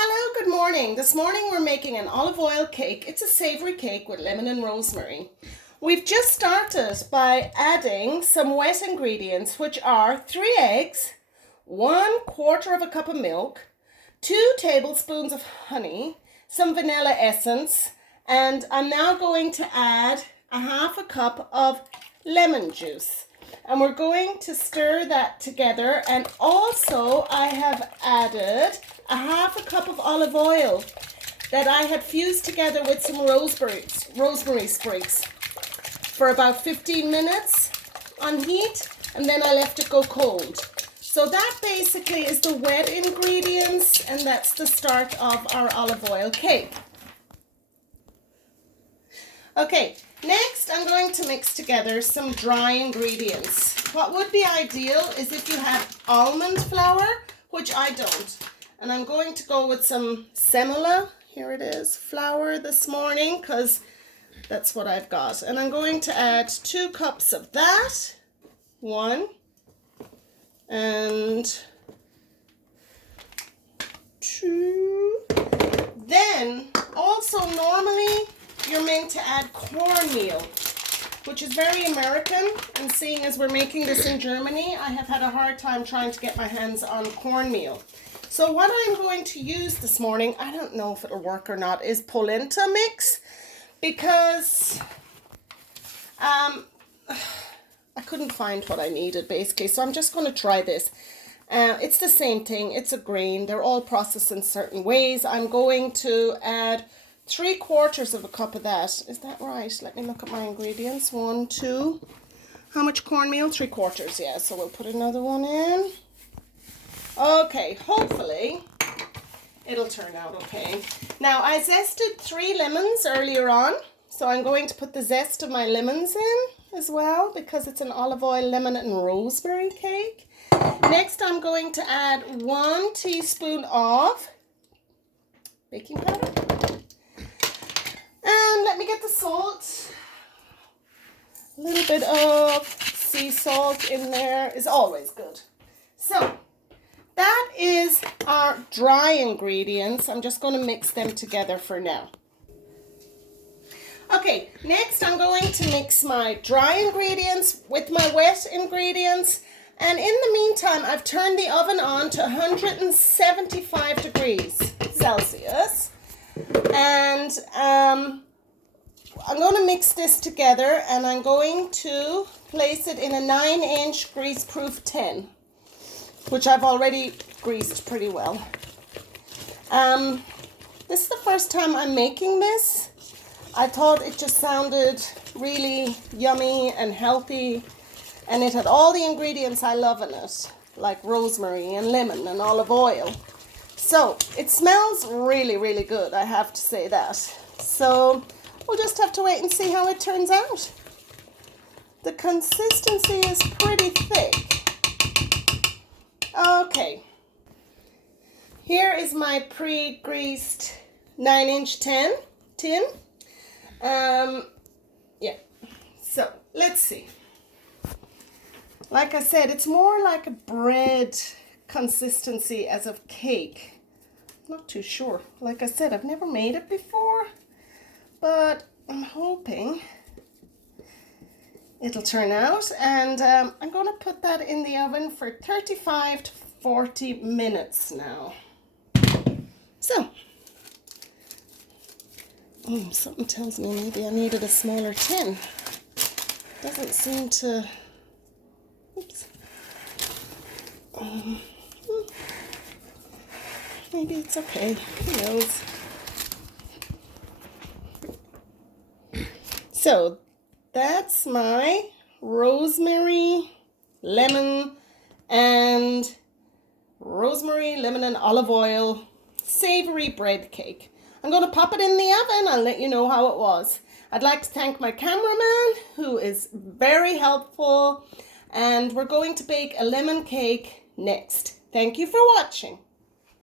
Hello, good morning. This morning we're making an olive oil cake. It's a savory cake with lemon and rosemary. We've just started by adding some wet ingredients, which are 3 eggs, 1/4 of a cup of milk, 2 tablespoons of honey, some vanilla essence, and I'm now going to add a 1/2 cup of lemon juice. And we're going to stir that together, and also I have added a 1/2 cup of olive oil that I had fused together with some rosemary sprigs for about 15 minutes on heat, and then I left it go cold. So that basically is the wet ingredients, and that's the start of our olive oil cake. Okay, next I'm going to mix together some dry ingredients. What would be ideal is if you had almond flour, which I don't. And I'm going to go with some semolina, here it is, flour this morning, because that's what I've got. And I'm going to add 2 cups of that, 1, and 2. Then, also normally, you're meant to add cornmeal, which is very American, and seeing as we're making this in Germany, I have had a hard time trying to get my hands on cornmeal. So what I'm going to use this morning, I don't know if it'll work or not, is polenta mix, because I couldn't find what I needed basically, so I'm just going to try this. It's the same thing, it's a grain, they're all processed in certain ways. I'm going to add 3/4 of a cup of that. Is that right? Let me look at my ingredients. 1, 2. How much cornmeal? 3/4, yeah. So we'll put another one in. Okay, hopefully it'll turn out okay. Now, I zested 3 lemons earlier on, so I'm going to put the zest of my lemons in as well, because it's an olive oil, lemon and rosemary cake. Next, I'm going to add 1 teaspoon of baking powder. And let me get the salt. A little bit of sea salt in there is always good. So, that is our dry ingredients. I'm just going to mix them together for now. Okay, next I'm going to mix my dry ingredients with my wet ingredients. And in the meantime, I've turned the oven on to 175 degrees Celsius. And I'm going to mix this together, and I'm going to place it in a 9-inch grease-proof tin, which I've already greased pretty well. This is the first time I'm making this. I thought it just sounded really yummy and healthy, and it had all the ingredients I love in it, like rosemary and lemon and olive oil. So it smells really, really good, I have to say that. So we'll just have to wait and see how it turns out. The consistency is pretty thick. Okay. Here is my pre-greased 9-inch tin. Yeah. So let's see. Like I said, it's more like a bread consistency as of cake. Not too sure. Like I said, I've never made it before, but I'm hoping it'll turn out. And I'm going to put that in the oven for 35 to 40 minutes now. So, something tells me maybe I needed a smaller tin. Doesn't seem to... Oops. Maybe it's okay. Who knows? So, that's my rosemary, lemon, and olive oil savory bread cake. I'm going to pop it in the oven. I'll let you know how it was. I'd like to thank my cameraman, who is very helpful, and we're going to bake a lemon cake next. Thank you for watching.